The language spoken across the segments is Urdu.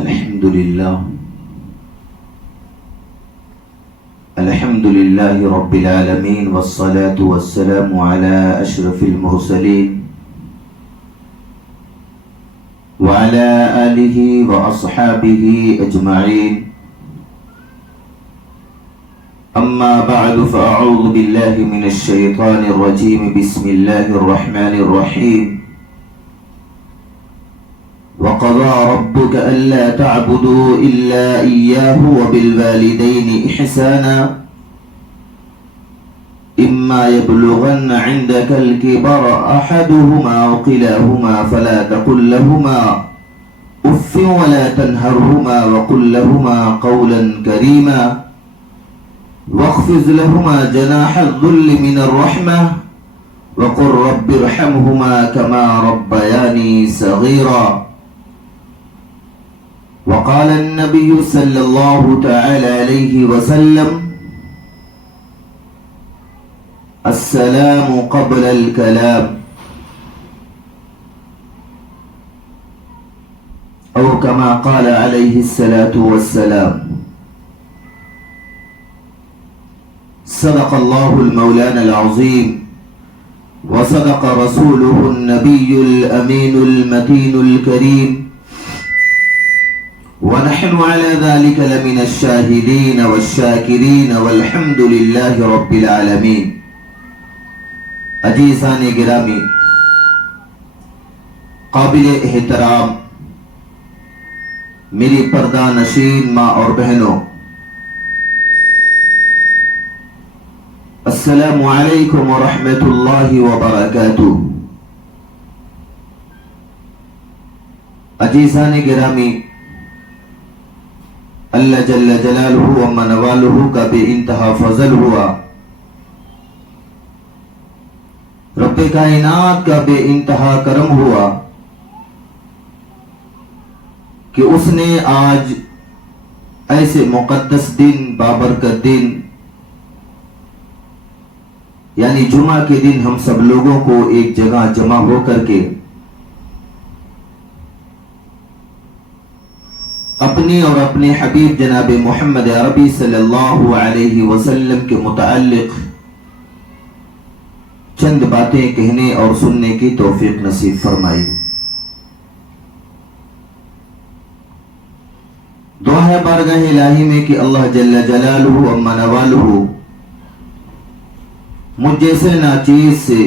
الحمد لله رب العالمين والصلاة والسلام على أشرف المرسلين وعلى آله وأصحابه أجمعين. أما بعد فأعوذ بالله من الشيطان الرجيم. بسم الله الرحمن الرحيم. وقضى ربك ألا تعبدوا إلا إياه وبالوالدين إحسانا إما يبلغن عندك الكبر أحدهما أو كلاهما فلا تقل لهما أف ولا تنهرهما وقل لهما قولا كريما واخفض لهما جناح الذل من الرحمة وقل رب ارحمهما كما ربياني صغيرا. وقال النبي صلى الله تعالى عليه وسلم السلام قبل الكلام أو كما قال عليه الصلاة والسلام. صدق الله المولانا العظيم وصدق رسوله النبي الأمين المتين الكريم ونحن على ذلك لمن الشاهدين والشاكرين والحمد لله رب العالمين. عزیزان گرامی، قابل احترام میری پردہ نشین ماں اور بہنوں، السلام علیکم ورحمۃ اللہ وبرکاتہ. عزیزان گرامی، اللہ جل جلالہ و منوالہ کا بے انتہا فضل ہوا، رب کائنات کا بے انتہا کرم ہوا کہ اس نے آج ایسے مقدس دن، بابرکت دن یعنی جمعہ کے دن ہم سب لوگوں کو ایک جگہ جمع ہو کر کے اپنی اور اپنے حبیب جناب محمد عربی صلی اللہ علیہ وسلم کے متعلق چند باتیں کہنے اور سننے کی توفیق نصیب فرمائی. دعا ہے بارگاہ الہی میں کہ اللہ جل جلالہ و منوالہ مجھ جیسے ناچیز سے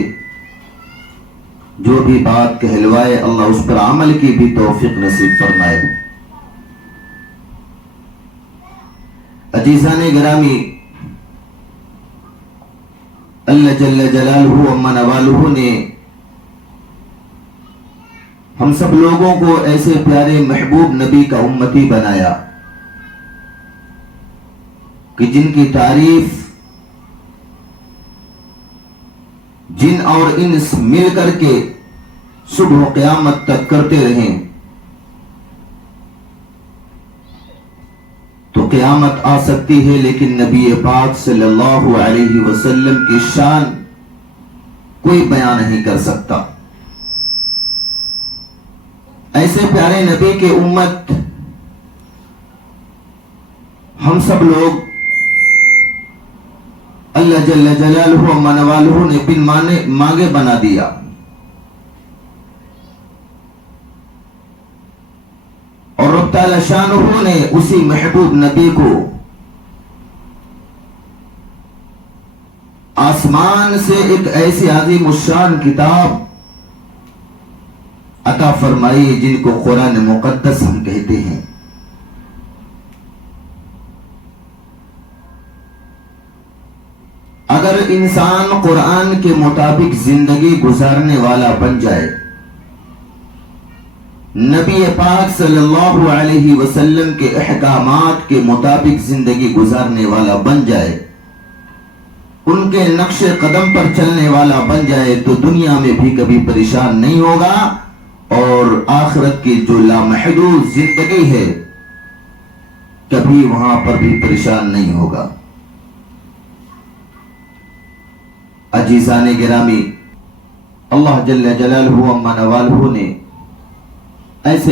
جو بھی بات کہلوائے، اللہ اس پر عمل کی بھی توفیق نصیب فرمائے. عزیزان گرامی، اللہ جل جلالہ و منوالہ نے ہم سب لوگوں کو ایسے پیارے محبوب نبی کا امتی بنایا کہ جن کی تعریف جن اور انس مل کر کے صبح و قیامت تک کرتے رہیں تو قیامت آ سکتی ہے، لیکن نبی پاک صلی اللہ علیہ وسلم کی شان کوئی بیان نہیں کر سکتا. ایسے پیارے نبی کے امت ہم سب لوگ اللہ جل جلالہ و منوالہ نے بن مانگے بنا دیا. اور رب تعالی شانہ نے اسی محبوب نبی کو آسمان سے ایک ایسی عظیم الشان کتاب عطا فرمائی جن کو قرآن مقدس ہم کہتے ہیں. اگر انسان قرآن کے مطابق زندگی گزارنے والا بن جائے، نبی پاک صلی اللہ علیہ وسلم کے احکامات کے مطابق زندگی گزارنے والا بن جائے، ان کے نقش قدم پر چلنے والا بن جائے تو دنیا میں بھی کبھی پریشان نہیں ہوگا، اور آخرت کی جو لامحدود زندگی ہے کبھی وہاں پر بھی پریشان نہیں ہوگا. عزیزان گرامی، اللہ جل جلالہ و منوالہ نے ایسے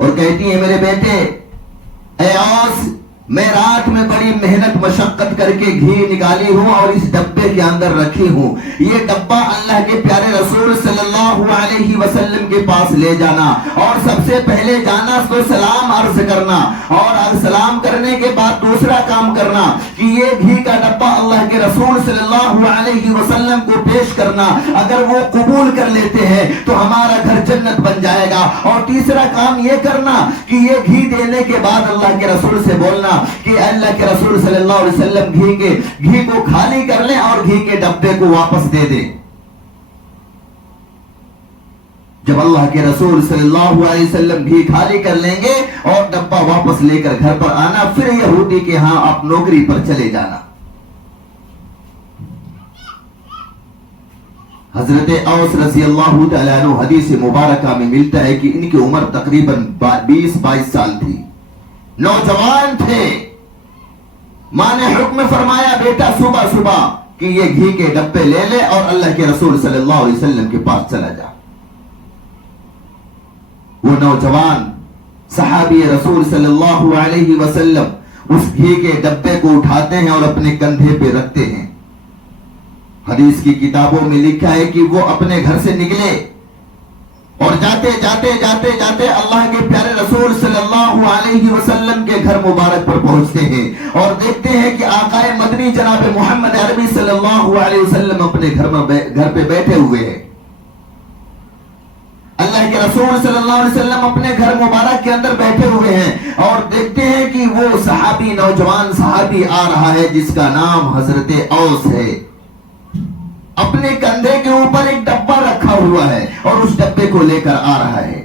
اور کہتی ہے میرے بیٹے اے اوس میں رات میں بڑی محنت مشقت کر کے گھی نکالی ہوں اور اس ڈبے کے اندر رکھی ہوں، یہ ڈبہ اللہ کے پیارے رسول صلی اللہ علیہ وسلم کے پاس لے جانا اور سب سے پہلے جانا تو سلام عرض کرنا، اور سلام کرنے کے بعد دوسرا کام کرنا کہ یہ گھی کا ڈبہ اللہ کے رسول صلی اللہ علیہ وسلم کو پیش کرنا، اگر وہ قبول کر لیتے ہیں تو ہمارا گھر جنت بن جائے گا، اور تیسرا کام یہ کرنا کہ یہ گھی دینے کے بعد اللہ کے رسول سے بولنا کہ اللہ کے رسول صلی اللہ علیہ وسلم گھی کو خالی کر لیں اور گھی کے ڈبے کو واپس دے دیں۔ جب اللہ کے رسول صلی اللہ علیہ وسلم گھی خالی کر لیں گے اور ڈبہ واپس لے کر گھر پر آنا، پھر یہودی کے ہاں آپ نوکری پر چلے جانا۔ حضرت اوس رضی اللہ تعالیٰ عنہ حدیث مبارکہ میں ملتا ہے کہ ان کی عمر تقریباً 20-22 سال تھی، نوجوان تھے۔ ماں نے حکم فرمایا بیٹا صبح صبح کہ یہ گھی کے ڈبے لے لے اور اللہ کے رسول صلی اللہ علیہ وسلم کے پاس چلا جا۔ وہ نوجوان صحابی رسول صلی اللہ علیہ وسلم اس گھی کے ڈبے کو اٹھاتے ہیں اور اپنے کندھے پہ رکھتے ہیں۔ حدیث کی کتابوں میں لکھا ہے کہ وہ اپنے گھر سے نکلے اور جاتے جاتے جاتے جاتے اللہ کے پیارے رسول صلی اللہ علیہ وسلم کے گھر مبارک پر پہنچتے ہیں اور دیکھتے ہیں کہ آقا مدنی جناب محمد عربی صلی اللہ علیہ وسلم اپنے گھر پہ بیٹھے ہوئے ہیں۔ اللہ کے رسول صلی اللہ علیہ وسلم اپنے گھر مبارک کے اندر بیٹھے ہوئے ہیں اور دیکھتے ہیں کہ وہ صحابی نوجوان صحابی آ رہا ہے جس کا نام حضرت اوس ہے۔ اپنے کندھے کے اوپر ایک ڈبہ رکھا ہوا ہے اور اس ڈبے کو لے کر آ رہا ہے۔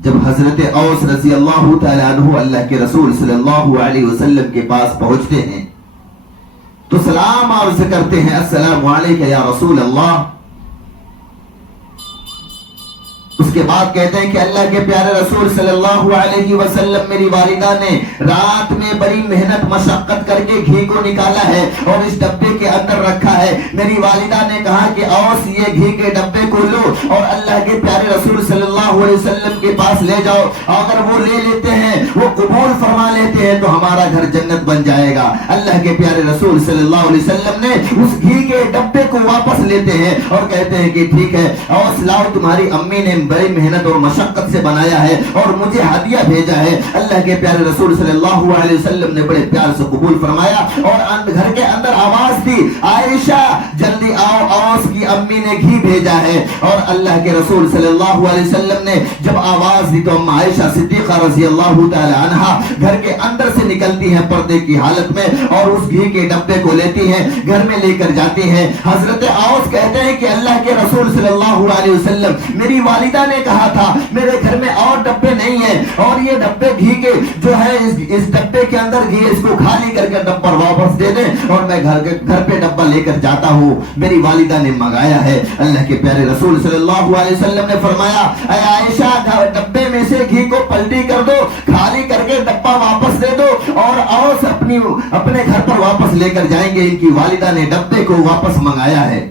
جب حضرت اوس رضی اللہ تعالیٰ عنہ اللہ کے رسول صلی اللہ علیہ وسلم کے پاس پہنچتے ہیں تو سلام عرض کرتے ہیں، السلام علیکم یا رسول اللہ۔ اس کے بعد کہتے ہیں کہ اللہ کے پیارے رسول صلی اللہ علیہ وسلم میری والدہ نے رات میں بڑی محنت مشقت کر کے گھی کو نکالا ہے اور اس ڈبے کے اندر رکھا ہے۔ میری والدہ نے کہا کہ اوس یہ گھی کے ڈبے کو لو اور اللہ کے پیارے رسول صلی اللہ علیہ وسلم کے پاس لے جاؤ، اگر وہ لے لیتے ہیں، وہ قبول فرما لیتے ہیں تو ہمارا گھر جنت بن جائے گا۔ اللہ کے پیارے رسول صلی اللہ علیہ وسلم نے اس گھی کے ڈبے کو واپس لیتے ہیں اور کہتے ہیں کہ ٹھیک ہے اوس لاؤ، تمہاری امی نے بڑی محنت اور مشقت سے بنایا ہے اور مجھے ہدیہ بھیجا ہے۔ اللہ کے پیارے رسول صلی اللہ علیہ وسلم نے بڑے پیار سے قبول فرمایا اور گھر کے اندر آواز دی، عائشہ جلدی آؤ، اوس کی امی نے گھی بھیجا ہے۔ اور اللہ کے رسول صلی اللہ علیہ وسلم نے جب آواز دی تو ام عائشہ صدیقہ رضی اللہ تعالی عنہا گھر کے اندر سے نکلتی ہیں پردے کی حالت میں اور اس گھی کے ڈبے کو لیتی ہیں، گھر میں لے کر جاتی ہیں۔ حضرت اوس کہتے ہیں کہ اللہ کے رسول صلی اللہ علیہ وسلم میری والدہ نے کہا تھا میرے گھر میں اور ڈبے نہیں ہیں اور یہ ڈبے گھی کے جو ہے اس ڈبے کے اندر گھی، اس کو خالی کر کے ڈبہ واپس دے دیں اور میں گھر پہ ڈبہ لے کر جاتا ہوں۔ میری والدہ نے منگایا ہے۔ اللہ کے پیارے رسول صلی اللہ علیہ وسلم نے فرمایا اے عائشہ ڈبے میں سے گھی کو پلٹی کر دو، خالی کر کے ڈبہ واپس دے دو اور اوس اپنے گھر پر واپس لے کر جائیں گے۔ ان کی والدہ نے ڈبے کو واپس منگایا ہے۔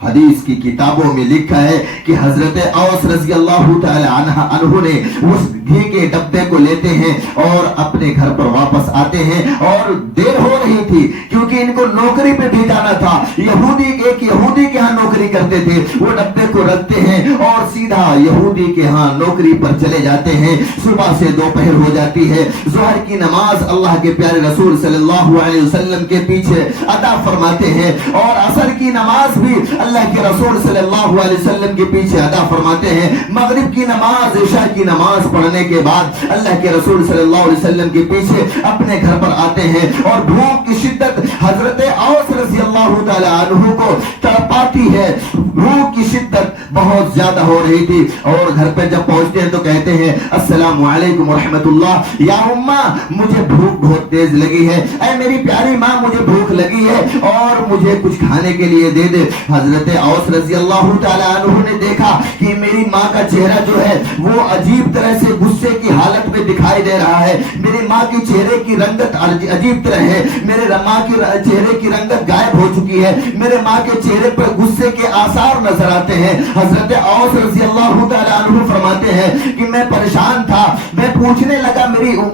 حدیث کی کتابوں میں لکھا ہے کہ حضرت اوس رضی اللہ تعالی عنہ نے اس گھی کے ڈبے کو لیتے ہیں اور اپنے گھر پر واپس آتے ہیں اور دیر ہو رہی تھی کیونکہ ان کو نوکری پہ بھی جانا تھا۔ ایک یہودی کے ہاں نوکری کرتے تھے، وہ ڈبے کو رکھتے ہیں اور سیدھا یہودی کے ہاں نوکری پر چلے جاتے ہیں۔ صبح سے دوپہر ہو جاتی ہے، ظہر کی نماز اللہ کے پیارے رسول صلی اللہ علیہ وسلم کے پیچھے ادا فرماتے ہیں اور عصر کی نماز بھی اللہ کے رسول صلی اللہ علیہ وسلم کے پیچھے ادا فرماتے ہیں۔ مغرب کی نماز، عشاء کی نماز پڑھنے کے بعد اللہ کے رسول صلی اللہ علیہ وسلم کے پیچھے اپنے گھر پر آتے ہیں اور بھوک کی شدت حضرت اوس رضی اللہ تعالی عنہ کو تڑپاتی ہے۔ بھوک کی شدت بہت زیادہ ہو رہی تھی اور گھر پہ جب پہنچتے ہیں تو کہتے ہیں السلام علیکم ورحمۃ اللہ، یا اماں مجھے بھوک بہت تیز لگی ہے، اے میری پیاری ماں مجھے بھوک لگی ہے اور مجھے کچھ کھانے کے لیے دے دے۔ حضرت اوس رضی اللہ تعالی عنہ نے دیکھا کہ میری ماں کا چہرہ جو ہے وہ عجیب طرح سے غصے کی حالت میں دکھائی دے رہا ہے، میری ماں کی چہرے کی رنگت عجیب طرح ہے، میرے ماں کی چہرے کی رنگت غائب ہو چکی ہے، میرے ماں کے چہرے پر غصے کے آثار نظر آتے ہیں۔ حضرت اوس رضی اللہ تعالیٰ عنہ فرماتے ہیں کہ میں پریشان تھا، میں پوچھنے لگا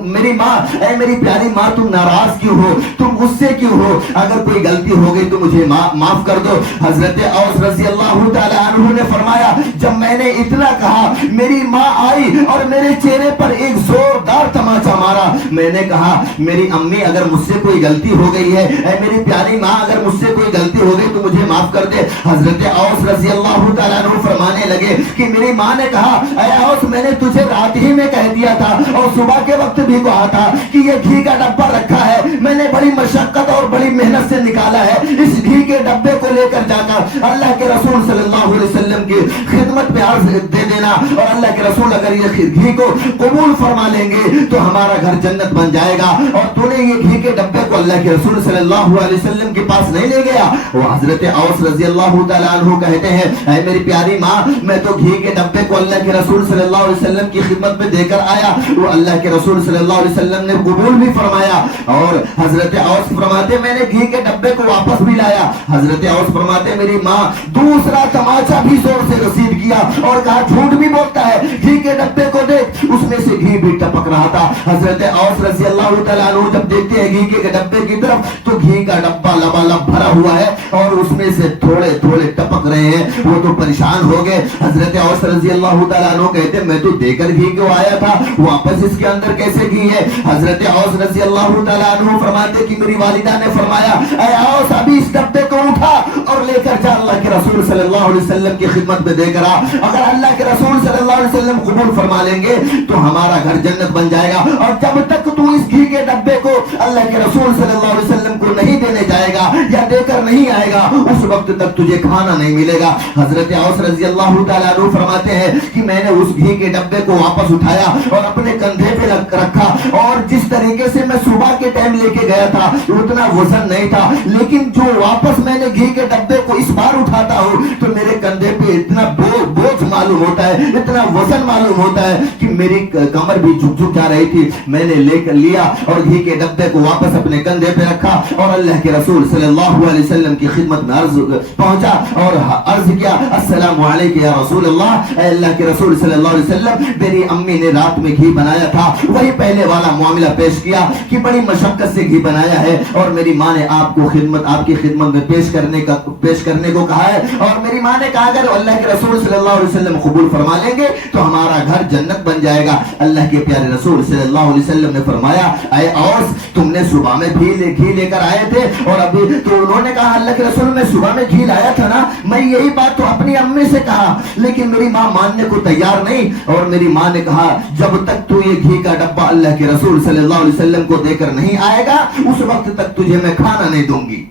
میری ماں، اے میری پیاری ماں، تم ناراض کیوں ہو، تم غصے کیوں ہو، اگر کوئی غلطی ہو گئی تو مجھے معاف کر دو۔ حضرت اوس رضی اللہ تعالیٰ عنہ نے فرمایا جب میں نے اتنا کہا میری ماں آئی اور میرے چہرے پر ایک زوردار تماچا مارا۔ میں نے کہا میری امی اگر مجھ سے کوئی غلطی ہو گئی ہے، اے میری پیاری ماں اگر مجھ سے کوئی غلطی ہو گئی تو مجھے معاف کر دے۔ حضرت اوس رضی اللہ تعالیٰ عنہ فرمانے لگے کہ میری ماں نے کہا اے اوس میں نے تجھے رات ہی میں کہہ دیا تھا اور صبح کے وقت بھی کہا تھا کہ یہ گھی کا ڈبہ رکھا ہے، میں نے بڑی مشقت اور بڑی محنت سے نکالا ہے، اس گھی کے ڈبے کو لے کر جا کر اللہ کے رسول صلی اللہ علیہ وسلم کی خدمت میں عرض دے دینا، اور اللہ کے رسول اگر یہ گھی کو قبول فرما لیں گے تو ہمارا گھر جنت بن جائے گا۔ اور تو نے یہ گھی کے ڈبے کو اللہ کے رسول صلی اللہ علیہ وسلم کے پاس نہیں لے گیا۔ وہ حضرت اوس رضی اللہ تعالیٰ عنہ کہتے ہیں اے میری پیاری ماں میں تو گھی کے ڈبے کو اللہ کے رسول صلی اللہ علیہ وسلم کی خدمت میں دے کر آیا، وہ اللہ کے رسول صلی اللہ علیہ وسلم نے قبول بھی فرمایا۔ اور حضرت اوس فرماتے میں نے گھی کے ڈبے کو واپس بھی لایا۔ حضرت اوس فرماتے میری ماں دوسرا تماچا بھی زور سے رسید کیا اور کہا جھوٹ بھی بولتا ہے، گھی کے ڈبے کو دیکھ، اس میں سے گھی بھی ٹپک رہا تھا۔ حضرت اوس رضی اللہ تعالیٰ عنہ جب دیکھتے ہیں گھی کے ڈبے کی طرف تو گھی کا ڈبہ لبالب بھرا ہوا ہے اور اس میں سے تھوڑے تھوڑے ٹپک رہے ہیں، وہ تو پریشان ہو گئے۔ حضرت اوس رضی اللہ تعالیٰ عنہ کہتے ہیں میں تو دے کر گھی کو آیا تھا، واپس اس کے اندر کیسے گھی ہے؟ حضرت اوس رضی اللہ تعالیٰ عنہ فرماتے کہ میری والدہ نے فرمایا اے اوس ابھی اس ڈبے کو اٹھا اور لے کر جا اللہ کے رسول صلی اللہ علیہ وسلم کی خدمت میں دے کر آ، اگر اللہ کے رسول صلی اللہ علیہ وسلم قبول فرما لیں گے تو ہمارا گھر جنت بن جائے گا، اور جب تک تو اس گھی کے ڈبے کو اللہ کے رسول صلی اللہ علیہ وسلم کو نہیں دینے جائے گا یا دے کر نہیں آئے گا اس وقت تک تجھے کھانا نہیں ملے گا۔ حضرت اوس رضی اللہ تعالیٰ عنہ فرماتے ہیں کہ میں نے اس گھی کے ڈبے کو واپس اٹھایا اور اپنے کندھے پہ رکھا، اور جس طریقے سے میں صبح کے ٹائم لے کے گیا تھا اتنا وزن نہیں تھا، لیکن جو واپس میں نے گھی کے ڈبے کو اس بار اٹھاتا ہوں تو میرے کندھے پہ اتنا بوجھ معلوم ہوتا ہے، اتنا وزن معلوم ہوتا ہے کہ میری کمر بھی جھک جا رہی تھی۔ میں نے لے کر لیا اور گھی کے ڈبے کو واپس اپنے کندھے پہ رکھا اور اللہ کے رسول صلی اللہ علیہ وسلم کی خدمت میں عرض پہنچا اور عرض کیا السلام علیکم یا رسول اللہ، اے اللہ کے رسول صلی اللہ علیہ وسلم میری امی نے رات میں گھی بنایا تھا، وہی پہلے والا معاملہ پیش کیا کہ بڑی مشقت سے گھی بنایا ہے اور میری ماں نے آپ کی خدمت میں پیش کرنے کو کہا ہے، اور میری ماں نے کہا اگر اللہ کے رسول صلی اللہ علیہ وسلم قبول فرما لیں گے تو ہمارا گھر جنت بن جائے گا۔ اللہ کے پیارے رسول صلی اللہ علیہ وسلم نے فرمایا اے اوس تم نے صبح میں گھی لے کر آئے تھے اور ابھی تو انہوں نے کہا اللہ کے رسول میں صبح میں گھی لایا تھا نا، میں یہی بات تو اپنی امی سے کہا لیکن میری ماں ماننے کو تیار نہیں، اور میری ماں نے کہا جب تک تو یہ گھی کا ڈبہ اللہ کے رسول صلی اللہ علیہ وسلم کو دے کر نہیں آئے گا اس وقت تک تجھے میں کھانا نہیں دوں گی۔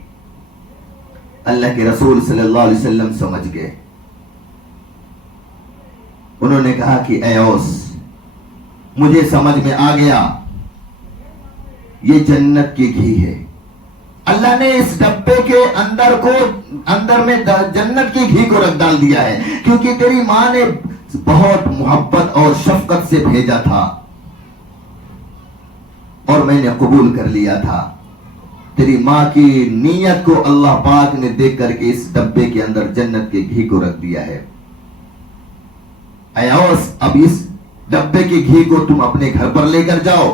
اللہ کے رسول صلی اللہ علیہ وسلم سمجھ گئے، انہوں نے کہا کہ اے اوس مجھے سمجھ میں آ گیا یہ جنت کی گھی ہے، اللہ نے اس ڈبے کے اندر میں جنت کی گھی کو رکھ ڈال دیا ہے، کیونکہ تیری ماں نے بہت محبت اور شفقت سے بھیجا تھا اور میں نے قبول کر لیا تھا۔ تیری ماں کی نیت کو اللہ پاک نے دیکھ کر کے اس ڈبے کے اندر جنت کے گھی کو رکھ دیا ہے۔ اے اوس اب اس ڈبے کی گھی کو تم اپنے گھر پر لے کر جاؤ،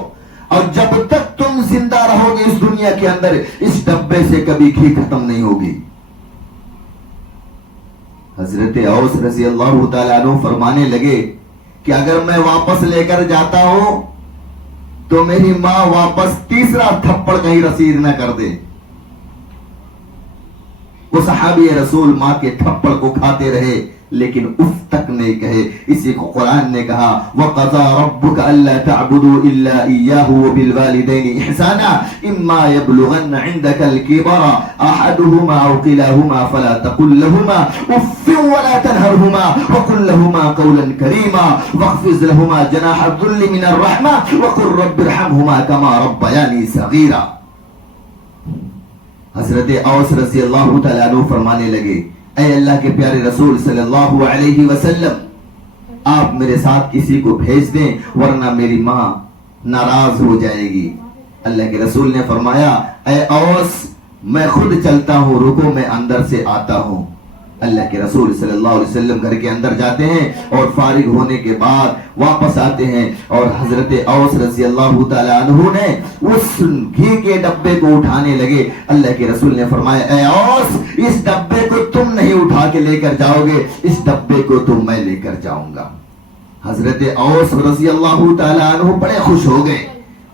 اور جب تک تم زندہ رہو گے اس دنیا کے اندر اس ڈبے سے کبھی گھی ختم نہیں ہوگی۔ حضرت اوس رضی اللہ تعالیٰ عنہ فرمانے لگے کہ اگر میں واپس لے کر جاتا ہوں تو میری ماں واپس تیسرا تھپڑ کہیں رسید نہ کر دے۔ وہ صحابی رسول ماں کے تھپڑ کو کھاتے رہے لیکن اف تک نہیں کہے۔ اسی کو قرآن نے کہا وَقَضَى رَبُّكَ أَلَّا تَعْبُدُوا إِلَّا إِيَّاهُ وَبِالْوَالِدَيْنِ إِحْسَانًا إِمَّا يَبْلُغَنَّ عِندَكَ الْكِبَرَ أَحَدُهُمَا أَوْ كِلَاهُمَا فَلَا تَقُل لَّهُمَا أُفٍّ وَلَا تَنْهَرْهُمَا وَقُل لَّهُمَا قَوْلًا كَرِيمًا وَاخْفِضْ لَهُمَا جَنَاحَ الذُّلِّ مِنَ الرَّحْمَةِ وَقُل رَّبِّ ارْحَمْهُمَا كَمَا رَبَّيَانِي صَغِيرًا۔ حضرت اوس رضی اللہ تعالیٰ عنہ فرمانے لگے اے اللہ کے پیارے رسول صلی اللہ علیہ وسلم آپ میرے ساتھ کسی کو بھیج دیں ورنہ میری ماں ناراض ہو جائے گی۔ اللہ کے رسول نے فرمایا اے اوس میں خود چلتا ہوں، رکو میں اندر سے آتا ہوں۔ اللہ کے رسول صلی اللہ علیہ وسلم گھر کے اندر جاتے ہیں اور فارغ ہونے کے بعد واپس آتے ہیں اور حضرت اوس رضی اللہ تعالی عنہ نے اس گھی کے ڈبے کو اٹھانے لگے. اللہ کے رسول نے فرمایا اے اوس اس ڈبے کو تم نہیں اٹھا کے لے کر جاؤ گے, اس ڈبے کو تو میں لے کر جاؤں گا. حضرت اوس رضی اللہ تعالی عنہ بڑے خوش ہو گئے,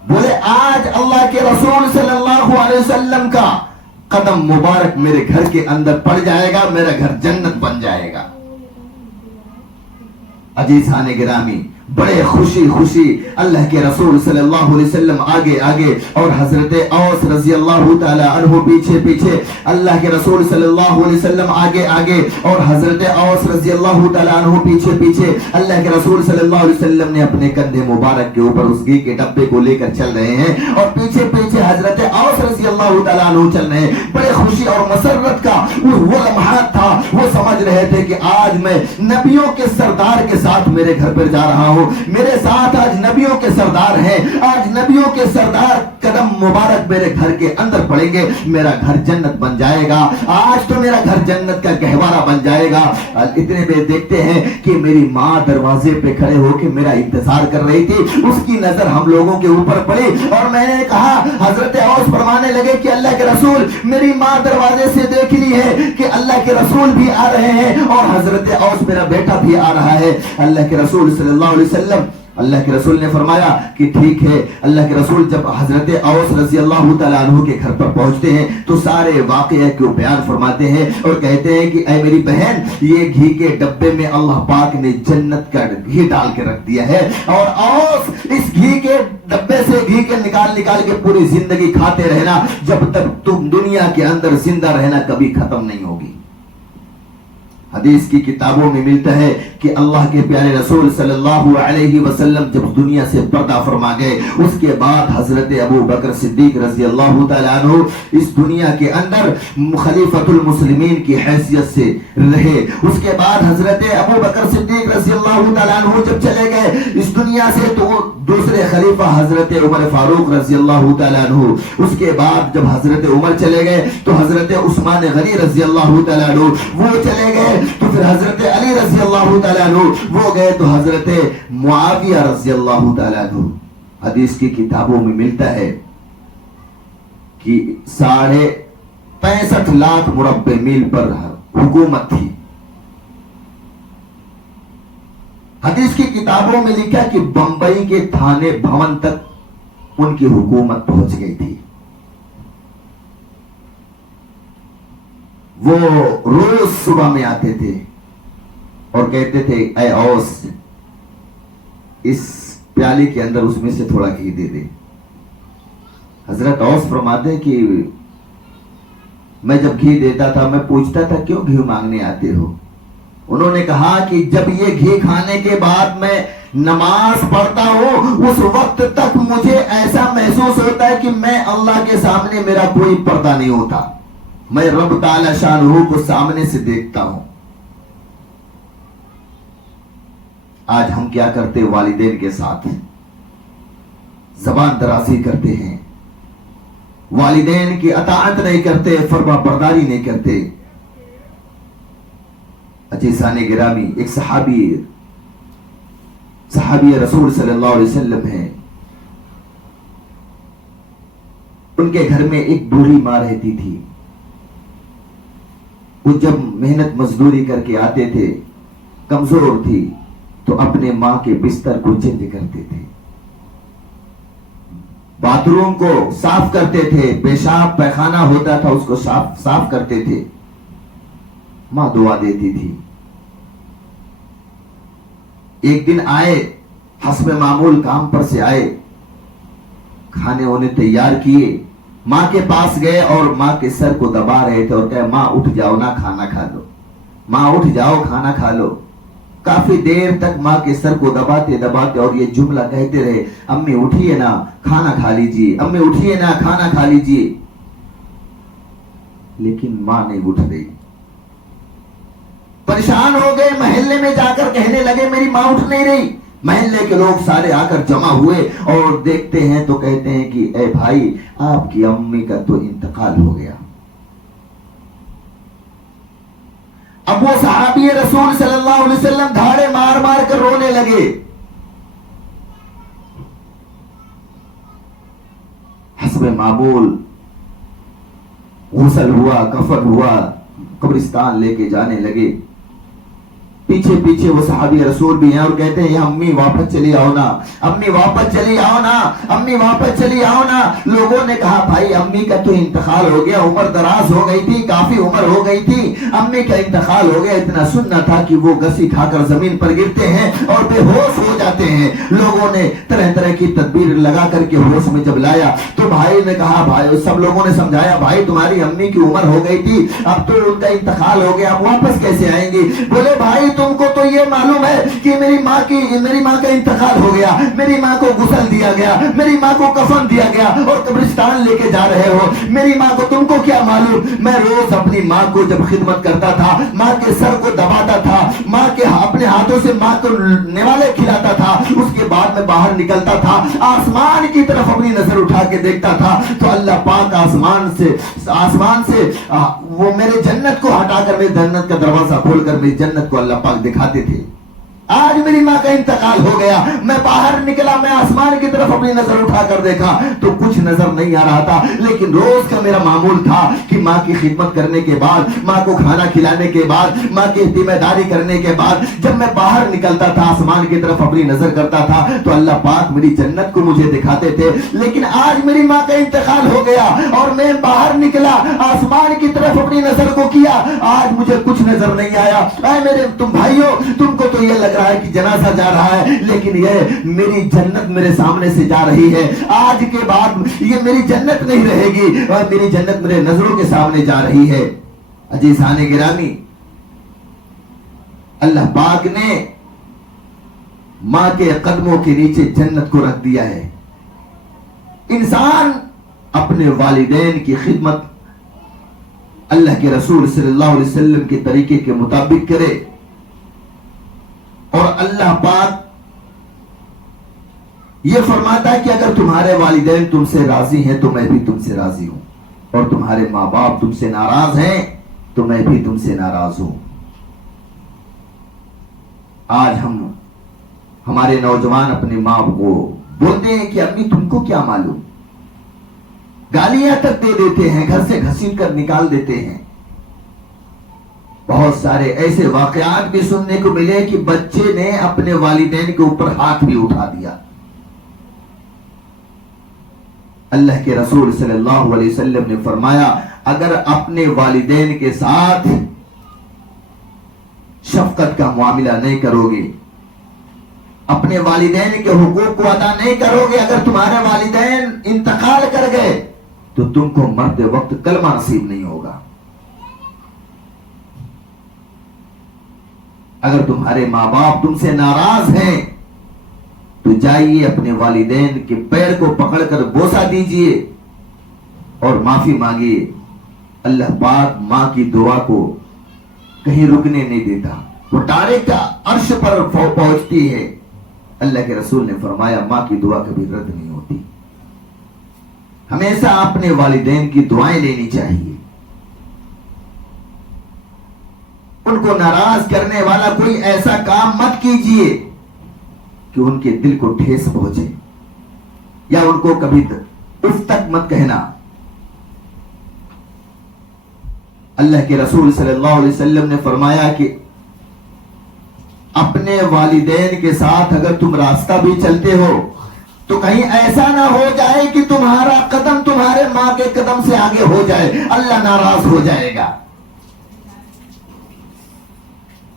بولے آج اللہ کے رسول صلی اللہ علیہ وسلم کا قدم مبارک میرے گھر کے اندر پڑ جائے گا, میرا گھر جنت بن جائے گا. عزیزان گرامی, بڑے خوشی خوشی اللہ کے رسول صلی اللہ علیہ وسلم آگے آگے اور حضرت اوس رضی اللہ تعالی عنہ پیچھے پیچھے. اللہ کے رسول صلی اللہ علیہ وسلم آگے آگے اور حضرت اوس رضی اللہ تعالی عنہ پیچھے پیچھے. اللہ کے رسول صلی اللہ علیہ وسلم نے اپنے کندھے مبارک کے اوپر اس گھی کے ڈبے کو لے کر چل رہے ہیں اور پیچھے پیچھے حضرت اوس رضی اللہ تعالی عنہ چل رہے ہیں. بڑے خوشی اور مسرت کا وہ لمحات تھا, وہ سمجھ رہے تھے کہ آج میں نبیوں کے سردار کے ساتھ میرے گھر پر جا رہا ہوں, میرے ساتھ آج نبیوں کے سردار ہیں, آج نبیوں کے سردار قدم مبارک میرے گھر کے اندر پڑیں گے, میرا گھر جنت بن جائے گا, آج تو میرا گھر جنت کا گہوارہ بن جائے گا. اتنے میں دیکھتے ہیں کہ میری ماں دروازے پہ کھڑے ہو کے میرا انتظار کر رہی تھی, اس کی نظر ہم لوگوں کے اوپر پڑی اور میں نے کہا, حضرت اوس فرمانے لگے کہ اللہ کے رسول میری ماں دروازے سے دیکھ لی ہے کہ اللہ کے رسول بھی آ رہے ہیں اور حضرت اوس میرا بیٹا بھی آ رہا ہے. اللہ کے رسول صلی اللہ علیہ وسلم, اللہ کے رسول نے فرمایا کہ ٹھیک ہے. اللہ کے رسول جب حضرت اوس رضی اللہ تعالیٰ عنہ کے گھر پر پہنچتے ہیں تو سارے واقعے کو بیان فرماتے ہیں اور کہتے ہیں کہ اے میری بہن, یہ گھی کے ڈبے میں اللہ پاک نے جنت کا گھی ڈال کے رکھ دیا ہے اور اوس اس گھی کے ڈبے سے گھی کے نکال کے پوری زندگی کھاتے رہنا, جب تک تم دنیا کے اندر زندہ رہنا کبھی ختم نہیں ہوگی. حدیث کی کتابوں میں ملتا ہے کہ اللہ کے پیارے رسول صلی اللہ علیہ وسلم جب دنیا سے پردہ فرما گئے, اس کے بعد حضرت ابو بکر صدیق رضی اللہ تعالیٰ عنہ اس دنیا کے اندر خلیفۃ المسلمین کی حیثیت سے رہے. اس کے بعد حضرت ابو بکر صدیق رضی اللہ تعالیٰ عنہ جب چلے گئے اس دنیا سے تو دوسرے خلیفہ حضرت عمر فاروق رضی اللہ تعالیٰ عنہ, اس کے بعد جب حضرت عمر چلے گئے تو حضرت عثمان غنی رضی اللہ تعالیٰ عنہ وہ چلے گئے, تو پھر حضرت علی رضی اللہ تعالیٰ عنہ وہ گئے, تو حضرت معاویہ رضی اللہ تعالیٰ عنہ. حدیث کی کتابوں میں ملتا ہے کہ 65 لاکھ مربع میل پر حکومت تھی. حدیث کی کتابوں میں لکھا کہ بمبئی کے تھانے بھون تک ان کی حکومت پہنچ گئی تھی. وہ روز صبح میں آتے تھے اور کہتے تھے اے اوس اس پیالے کے اندر اس میں سے تھوڑا گھی دے دے. حضرت اوس فرماتے کہ میں جب گھی دیتا تھا میں پوچھتا تھا کیوں گھی مانگنے آتے ہو. انہوں نے کہا کہ جب یہ گھی کھانے کے بعد میں نماز پڑھتا ہوں اس وقت تک مجھے ایسا محسوس ہوتا ہے کہ میں اللہ کے سامنے میرا کوئی پردہ نہیں ہوتا, میں رب تعالی شانہ کو سامنے سے دیکھتا ہوں. آج ہم کیا کرتے والدین کے ساتھ, زبان درازی کرتے ہیں, والدین کی اطاعت نہیں کرتے, فرما برداری نہیں کرتے. عزیزان گرامی, ایک صحابی رسول صلی اللہ علیہ وسلم ہیں, ان کے گھر میں ایک بوڑھی ماں رہتی تھی. وہ جب محنت مزدوری کر کے آتے تھے, کمزور تھی, تو اپنے ماں کے بستر کو چینج کرتے تھے, باتھ روم کو صاف کرتے تھے, پیشاب پیخانہ ہوتا تھا اس کو صاف کرتے تھے. ماں دعا دیتی تھی. ایک دن آئے, حسب معمول کام پر سے آئے, کھانے ہونے تیار کیے, ماں کے پاس گئے اور ماں کے سر کو دبا رہے تھے اور کہے ماں اٹھ جاؤ نا کھانا کھا لو, ماں اٹھ جاؤ کھانا کھا لو. کافی دیر تک ماں کے سر کو دباتے اور یہ جملہ کہتے رہے, امی اٹھیے نا کھانا کھا لیجیے, امی اٹھیے نا کھانا کھا لیجیے. لیکن ماں نہیں اٹھ رہی. پریشان ہو گئے, محلے میں جا کر کہنے لگے میری ماں اٹھ نہیں رہی. محلے کے لوگ سارے آ کر جمع ہوئے اور دیکھتے ہیں تو کہتے ہیں کہ اے بھائی آپ کی امی کا تو انتقال ہو گیا. اب وہ صحابی رسول صلی اللہ علیہ وسلم دھاڑے مار مار کر رونے لگے. حسب معمول غسل ہوا, کفن ہوا, قبرستان لے کے جانے لگے. پیچھے پیچھے وہ صحابی رسول بھی ہیں اور کہتے ہیں امی واپس چلی آؤ نا, امی واپس چلی آؤ نا, امی واپس چلی آؤ نا. لوگوں نے کہا بھائی امی کا تو انتقال ہو گیا, عمر دراز ہو گئی تھی, کافی عمر ہو گئی تھی, امی کا انتقال ہو گیا, اتنا سننا تھا کہ وہ گسی کھا کر زمین پر گرتے ہیں اور بے ہوش ہو جاتے ہیں. لوگوں نے طرح طرح کی تدبیر لگا کر کے ہوش میں جب لایا تو بھائی نے کہا, بھائی سب لوگوں نے سمجھایا بھائی تمہاری امی کی عمر ہو گئی تھی, اب تو ان کا انتقال ہو گیا, اب واپس کیسے آئیں گی؟ بولے بھائی تم کو تو یہ معلوم ہے کہ میری ماں کا انتقال ہو گیا, میری ماں کو غسل دیا گیا, میری ماں کو کفن دیا گیا اور قبرستان لے کے جا رہے ہو. میری ماں کو تم کو کیا معلوم؟ میں روز اپنی ماں کو جب خدمت کرتا تھا, ماں کے سر کو دباتا تھا, ماں کے اپنے ہاتھوں سے ماں کو نوالے کھلاتا تھا, اس کے بعد میں باہر نکلتا تھا, آسمان کی طرف اپنی نظر اٹھا کے دیکھتا تھا تو اللہ پاک آسمان سے وہ میرے جنت کو ہٹا کر میری جنت کا دروازہ کھول کر میری جنت کو اللہ پاک دکھاتے تھے. آج میری ماں کا انتقال ہو گیا, میں باہر نکلا, میں آسمان کی طرف اپنی نظر اٹھا کر دیکھا تو کچھ نظر نہیں آ رہا تھا, لیکن روز کا میرا معمول تھا کہ ماں کی خدمت کرنے کے بعد, ماں کو کھانا کھلانے کے بعد, ماں کی ذمہ داری کرنے کے بعد جب میں باہر نکلتا تھا, آسمان کی طرف اپنی نظر کرتا تھا تو اللہ پاک میری جنت کو مجھے دکھاتے تھے. لیکن آج میری ماں کا انتقال ہو گیا اور میں باہر نکلا, آسمان کی طرف اپنی نظر کو کیا, آج مجھے کچھ نظر نہیں آیا. اے میرے تم بھائیو, تم کو تو یہ لگ رہا ہے کہ جنازہ جا رہا ہے, لیکن یہ میری جنت میرے سامنے سے جا رہی ہے. آج کے بعد یہ میری جنت نہیں رہے گی اور میری جنت میرے نظروں کے سامنے جا رہی ہے. عزیزان گرامی, اللہ پاک نے ماں کے قدموں کے نیچے جنت کو رکھ دیا ہے. انسان اپنے والدین کی خدمت اللہ کے رسول صلی اللہ علیہ وسلم کے طریقے کے مطابق کرے اور اللہ پاک یہ فرماتا ہے کہ اگر تمہارے والدین تم سے راضی ہیں تو میں بھی تم سے راضی ہوں, اور تمہارے ماں باپ تم سے ناراض ہیں تو میں بھی تم سے ناراض ہوں. آج ہمارے نوجوان اپنے ماں کو بولتے ہیں کہ امی تم کو کیا معلوم, گالیاں تک دے دیتے ہیں, گھر سے گھسیٹ کر نکال دیتے ہیں. بہت سارے ایسے واقعات بھی سننے کو ملے کہ بچے نے اپنے والدین کے اوپر ہاتھ بھی اٹھا دیا. اللہ کے رسول صلی اللہ علیہ وسلم نے فرمایا اگر اپنے والدین کے ساتھ شفقت کا معاملہ نہیں کرو گے, اپنے والدین کے حقوق کو ادا نہیں کرو گے, اگر تمہارے والدین انتقال کر گئے تو تم کو مرتے وقت کلمہ نصیب نہیں ہوگا. اگر تمہارے ماں باپ تم سے ناراض ہیں تو جائیے اپنے والدین کے پیر کو پکڑ کر بوسہ دیجئے اور معافی مانگیے. اللہ پاک ماں کی دعا کو کہیں رکنے نہیں دیتا, وہ ڈائریکٹ عرش پر پہنچتی ہے. اللہ کے رسول نے فرمایا ماں کی دعا کبھی رد نہیں ہوتی. ہمیشہ اپنے والدین کی دعائیں لینی چاہیے. ان کو ناراض کرنے والا کوئی ایسا کام مت کیجئے کہ ان کے دل کو ٹھیس پہنچے, یا ان کو کبھی اف تک مت کہنا. اللہ کے رسول صلی اللہ علیہ وسلم نے فرمایا کہ اپنے والدین کے ساتھ اگر تم راستہ بھی چلتے ہو تو کہیں ایسا نہ ہو جائے کہ تمہارا قدم تمہارے ماں کے قدم سے آگے ہو جائے, اللہ ناراض ہو جائے گا.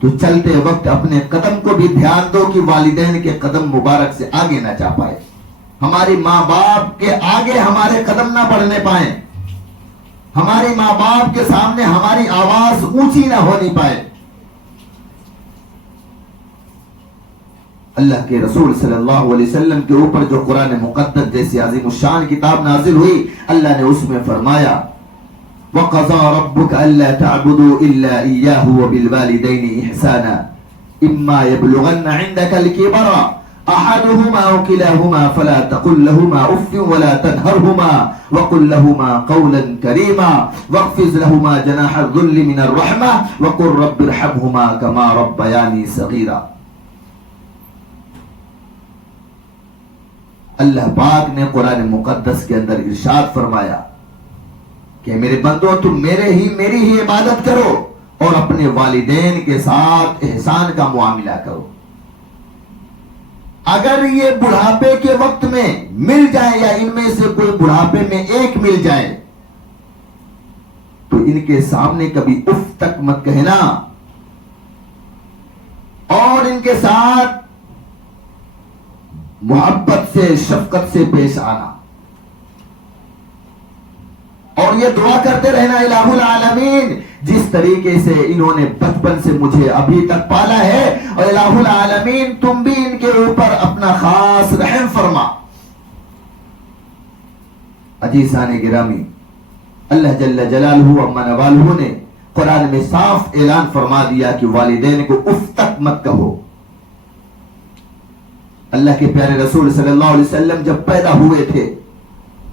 تو چلتے وقت اپنے قدم کو بھی دھیان دو کہ والدین کے قدم مبارک سے آگے نہ جا پائے, ہماری ماں باپ کے آگے ہمارے قدم نہ بڑھنے پائیں, ہمارے ماں باپ کے سامنے ہماری آواز اونچی نہ ہونی پائے. اللہ کے رسول صلی اللہ علیہ وسلم کے اوپر جو قرآن مقدس جیسی عظیم الشان کتاب نازل ہوئی, اللہ نے اس میں فرمایا وَقَضَى رَبُّكَ أَلَّا تَعْبُدُوا إِلَّا إِيَّاهُ وَبِالْوَالِدَيْنِ إِحْسَانًا إِمَّا يَبْلُغَنَّ عِندَكَ الْكِبَرَ احدهما او كلاهما فلا تقل لهما اف ولا تنهرهما وقل لهما قولا كريما واخفض لهما جناح الذل من الرحمه وقل رب ارحمهما كما ربياني صغيرا. اللہ پاک نے قرآن مقدس کے اندر ارشاد فرمایا کہ میرے بندو تم میری ہی عبادت کرو اور اپنے والدین کے ساتھ احسان کا معاملہ کرو. اگر یہ بڑھاپے کے وقت میں مل جائے یا ان میں سے کوئی بڑھاپے میں ایک مل جائے تو ان کے سامنے کبھی اف تک مت کہنا اور ان کے ساتھ محبت سے شفقت سے پیش آنا اور یہ دعا کرتے رہنا الہ العالمین جس طریقے سے انہوں نے بچپن سے مجھے ابھی تک پالا ہے اور الہ العالمین تم بھی ان کے اوپر اپنا خاص رحم فرما. عزیزان گرامی، اللہ جل جلالہ و عما نوالہ نے قرآن میں صاف اعلان فرما دیا کہ والدین کو اف تک مت کہو. اللہ کے پیارے رسول صلی اللہ علیہ وسلم جب پیدا ہوئے تھے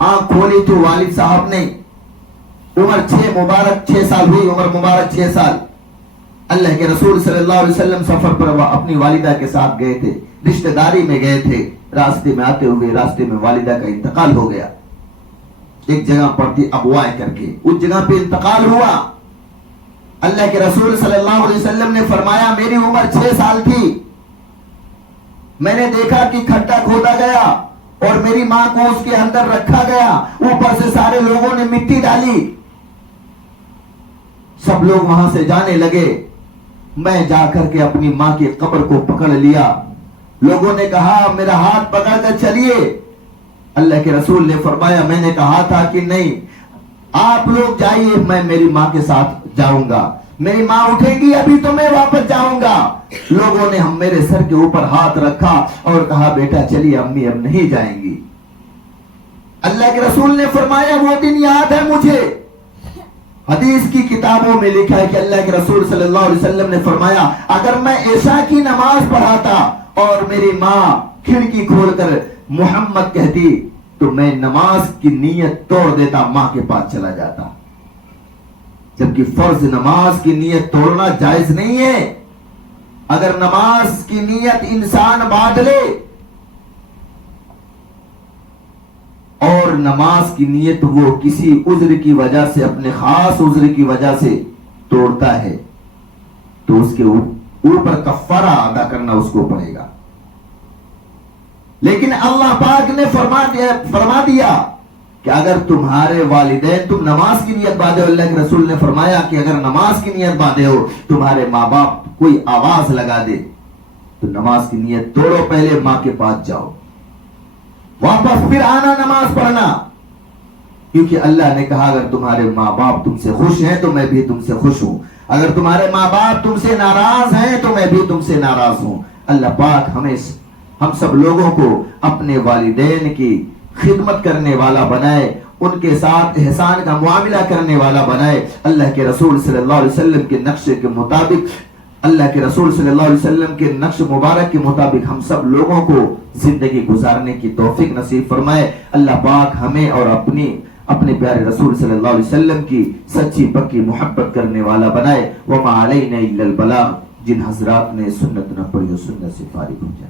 آنکھ کھولی تو والد صاحب نے عمر 6 سال ہوئی، عمر مبارک 6 سال. اللہ کے رسول صلی اللہ علیہ وسلم سفر پر اپنی والدہ کے ساتھ گئے تھے، رشتہ داری میں گئے تھے. راستے میں آتے ہوئے راستے میں والدہ کا انتقال ہو گیا. ایک جگہ پر تھی اغوائے کر کے اس جگہ پہ انتقال ہوا. اللہ کے رسول صلی اللہ علیہ وسلم نے فرمایا میری عمر 6 سال تھی، میں نے دیکھا کہ کھڈا کھودا گیا اور میری ماں کو اس کے اندر رکھا گیا، اوپر سے سارے لوگوں نے مٹی ڈالی. سب لوگ وہاں سے جانے لگے. میں جا کر کے اپنی ماں کی قبر کو پکڑ لیا. لوگوں نے کہا میرا ہاتھ پکڑ کر چلیے. اللہ کے رسول نے فرمایا میں نے کہا تھا کہ نہیں، آپ لوگ جائیے، میں میری ماں کے ساتھ جاؤں گا. میری ماں اٹھے گی ابھی تو میں واپس جاؤں گا. لوگوں نے ہم میرے سر کے اوپر ہاتھ رکھا اور کہا بیٹا چلیے امی اب نہیں جائیں گی. اللہ کے رسول نے فرمایا وہ دن یاد ہے مجھے. حدیث کی کتابوں میں لکھا ہے کہ اللہ کے رسول صلی اللہ علیہ وسلم نے فرمایا اگر میں عشاء کی نماز پڑھاتا اور میری ماں کھڑکی کھول کر محمد کہتی تو میں نماز کی نیت توڑ دیتا، ماں کے پاس چلا جاتا. جبکہ فرض نماز کی نیت توڑنا جائز نہیں ہے. اگر نماز کی نیت انسان باندھ لے اور نماز کی نیت وہ کسی عذر کی وجہ سے، اپنے خاص عذر کی وجہ سے توڑتا ہے تو اس کے اوپر کفارہ ادا کرنا اس کو پڑے گا. لیکن اللہ پاک نے فرما دیا کہ اگر تمہارے والدین تم نماز کی نیت باندھے ہو، اللہ کے رسول نے فرمایا کہ اگر نماز کی نیت باندھے ہو تمہارے ماں باپ کوئی آواز لگا دے تو نماز کی نیت توڑو، پہلے ماں کے پاس جاؤ، واپس پھر آنا نماز پڑھنا. کیونکہ اللہ نے کہا اگر تمہارے ماں باپ تم سے خوش ہیں تو میں بھی تم سے خوش ہوں، اگر تمہارے ماں باپ تم سے ناراض ہیں تو میں بھی تم سے ناراض ہوں. اللہ پاک ہم سب لوگوں کو اپنے والدین کی خدمت کرنے والا بنائے، ان کے ساتھ احسان کا معاملہ کرنے والا بنائے. اللہ کے رسول صلی اللہ علیہ وسلم کے نقشے کے مطابق، اللہ کے رسول صلی اللہ علیہ وسلم کے نقش مبارک کے مطابق ہم سب لوگوں کو زندگی گزارنے کی توفیق نصیب فرمائے. اللہ پاک ہمیں اور اپنے پیارے رسول صلی اللہ علیہ وسلم کی سچی پکی محبت کرنے والا بنائے. وما علینا الا البلاغ. جن حضرات نے سنت نہ پڑھی وہ سنت سے فارغ ہو جائے.